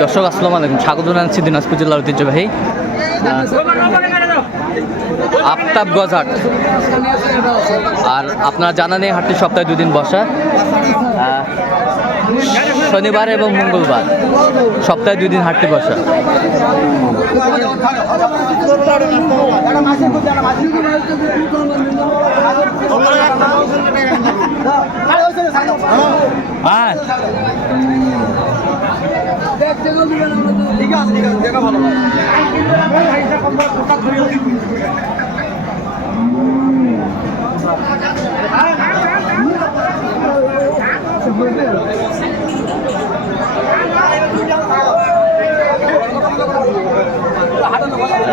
দর্শক, আসসালামু আলাইকুম। স্বাগত জানাচ্ছি দিনাজপুর জেলার ঐতিহ্যবাহী আফতাব গজহাট আর আপনারা জানা নেই হাটটি সপ্তাহে দুদিন বসা শনিবার এবং মঙ্গলবার। সপ্তাহে দুই দিন হাটটি বসা। হ্যাঁ।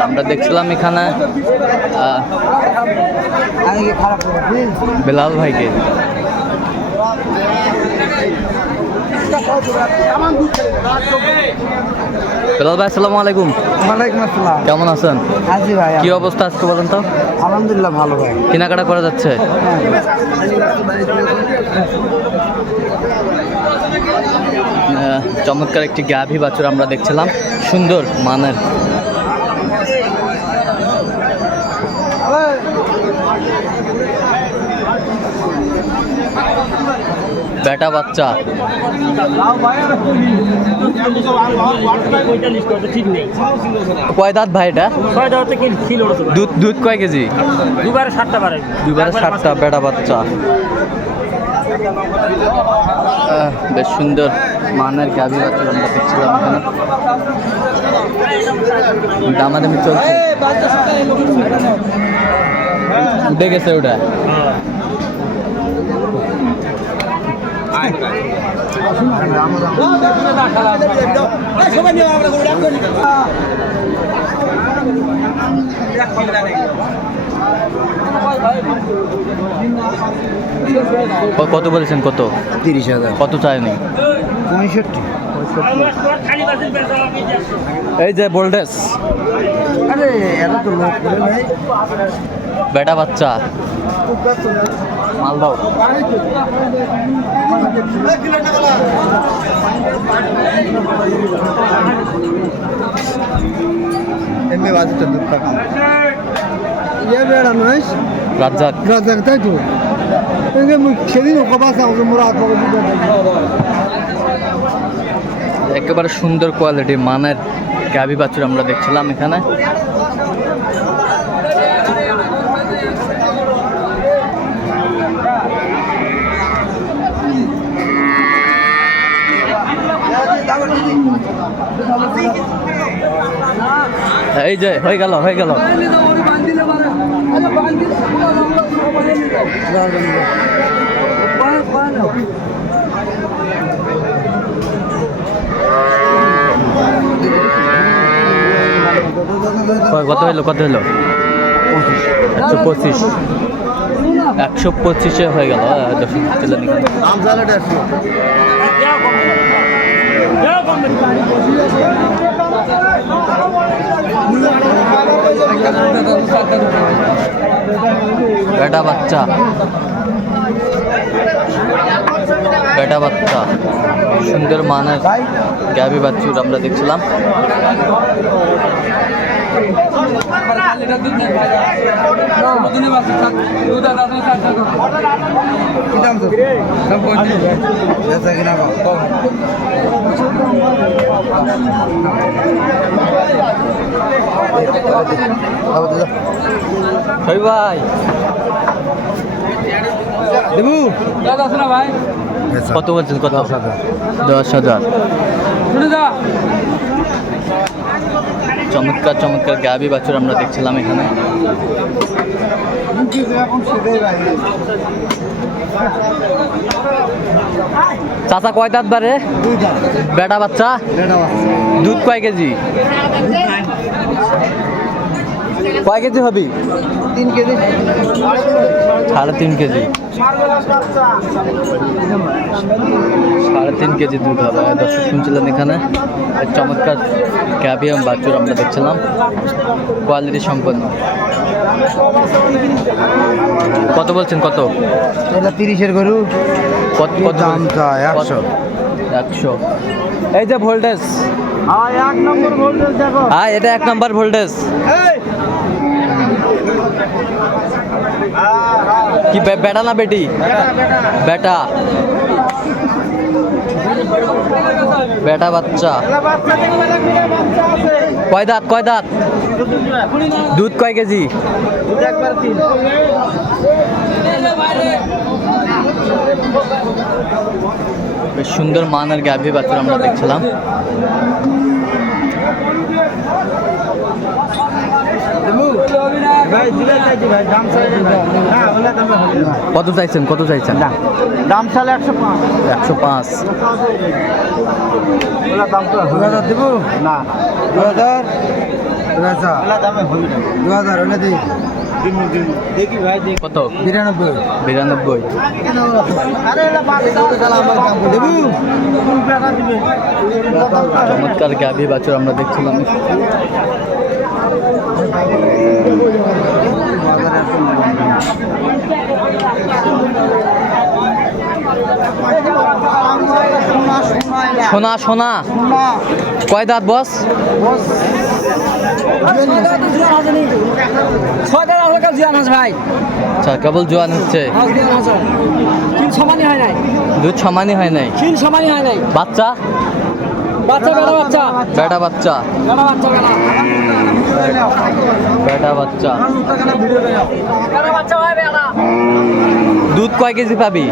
আমরা দেখছিলাম এখানে বেলাল ভাইকে। বেলাল ভাই আসসালামু আলাইকুম। ওয়ালাইকুম আসসালাম। কেমন আছেন? আজি ভাই কি অবস্থা আজকে বলেন তো? আলহামদুলিল্লাহ ভালো ভাই। কেনাকাটা করা যাচ্ছে? চমৎকার একটি গাভী বাছুর আমরা দেখছিলাম। সুন্দর মানের। বেটা বাচ্চা। ঠিক নেই কয় দাঁত ভাই এটা? দুধ দুধ কয় কেজি? দুবারে সাতটা বারে দুবারে ষাটটা বেটা বাচ্চা। বেশ সুন্দর মানের গাভী বাচ্চা আমরা দেখছিলাম এখানে। দামাদামি চলছে। গেছে ওটা ক- কত বলেছেন কত? তিরিশ হাজার। কত চায়নি? পঁয়ষট্টি। এই যে বোল্ডেস আরে এত তো লোক বেটা বাচ্চা। মালদাও এমনি বাজেটটা দুধ টাকা। ইয়ে রাজ্জাক। তাই তো? সেদিন আমাকে মোরা হাত একেবারে সুন্দর কোয়ালিটি মানের গাভী বাছুর আমরা দেখছিলাম এখানে। এই যে, হয়ে গেল হয়ে গেল। কত হলো কত হলো একশো পঁচিশ। একশো পঁচিশে হয়ে গেল দর্শক বেটা বাচ্চা বেটা বাচ্চা সুন্দর মানের গাভী বাচ্চুর আমরা দেখছিলাম কি দাম তো দাম পঁয়ত্রিশ বেচা কিনা কম? ভাই। ভাই। দেবু কত বলছেন কত? দশ হাজার। চমৎকার চমৎকার গাবি বাছুর আমরা দেখছিলাম এখানে। চাচা কয় দাঁত বারে? বেটা বাচ্চা? দুধ কয় কেজি? কয় কেজি হবি? তিন কেজি। সাড়ে তিন কেজি। সাড়ে তিন কেজি দুধ হবে। দর্শক শুনছিলেন এখানে? চমৎকার ক্যাবি এবং বাছুর আমরা দেখছিলাম। কোয়ালিটি সম্পন্ন। কত বলছেন কত? এটা তিরিশের গরু। কত কত দাম চায় একশো। একশো। এই যে ভোল্টেজ। হ্যাঁ হ্যাঁ এটা এক নম্বর ভোল্টেজ। কি বেটা না বেটি? বেটা। বেটা বাচ্চা। কয় দাঁত কয় দাঁত? দুধ কয় কেজি? বেশ সুন্দর মানের গাভী বাচ্চা আমরা দেখছিলাম ভাই দিলে চাইছি ভাই দাম চাইছি ভাই হ্যাঁ ওলা দামে হবে না কত চাইছেন কত চাইছেন? দাম চাইলে একশো পাঁচ। একশো পাঁচ। দেবো? না। দু হাজার দু হাজার দিই। দেখি কত? বিরানব্বই। বিরানব্বই। চমৎকার গাভী বাছুর আমরা দেখছিলাম। সোনা সোনা কয় দাঁত বস? হালকা জিয়ান আচ্ছা কেবল জোয়ান হচ্ছে। হয়। দুধ হয় সমানই হয় নাই। বাচ্চা? বাচ্চা বেটা বাচ্চা। বেটা বাচ্চা। বেটা বাচ্চা। বেটা বেটা। বাচ্চা। বেটা বাচ্চা ভাই বেটা। দুধ কয় কেজি পাবি?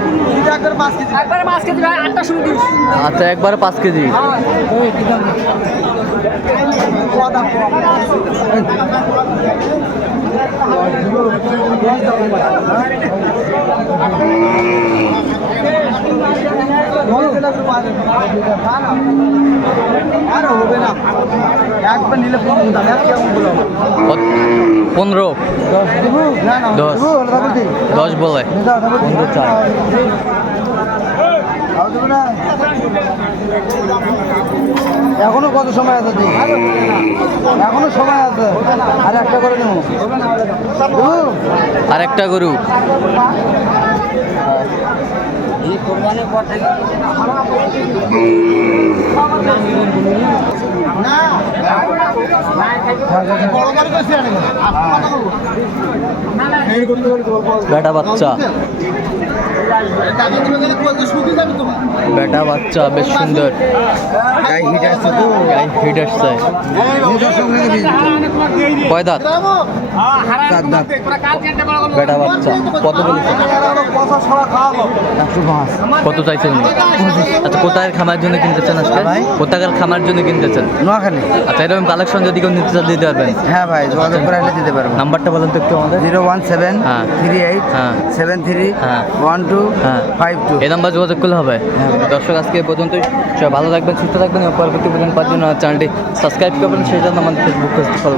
একবারে মাছ কেজি ভাই আটটা শুরু আচ্ছা একবারে পাঁচ কেজি আর হবে না একবার নিলে পনেরো। দশ। বলে। পনেরো চার। এখনও কত সময় আছে তুই এখনও সময় আছে। আর একটা করে নেব। আর একটা গরু। বেটা বাচ্চা। বেটা বাচ্চা বেশ সুন্দর। গাই হিট আসছে তো। গায়ে হিট আসছে। কয় দাঁত? চার দাঁত। বেটা বাচ্চা কত বলেছে কত চাইছেন? আচ্ছা কোথায় খামার জন্য কিনতেছেন আজকে? ভাই? কোথাকার খামার জন্য কিনতেছেন নোয়াখালী আচ্ছা এরকম কালেকশন যদি কেউ নিতে চান দিতে পারবেন হ্যাঁ ভাই যোগাযোগ করে আসলে দিতে পারব নাম্বারটা বলেন তো একটু আমাদের জিরো ওয়ান সেভেন হ্যাঁ। থ্রি এইট হ্যাঁ। সেভেন থ্রি হ্যাঁ। One two. ফাইভ টু এই নাম্বার যোগাযোগ করলে হবে। দর্শক আজকে পর্যন্ত সবাই ভালো থাকবেন সুস্থ থাকবেন পরবর্তী পর্যন্ত পাঁচ জন্য চ্যানেলটি সাবস্ক্রাইব করবেন সেই জন্য আমাদের ফেসবুক পেজটি ফলো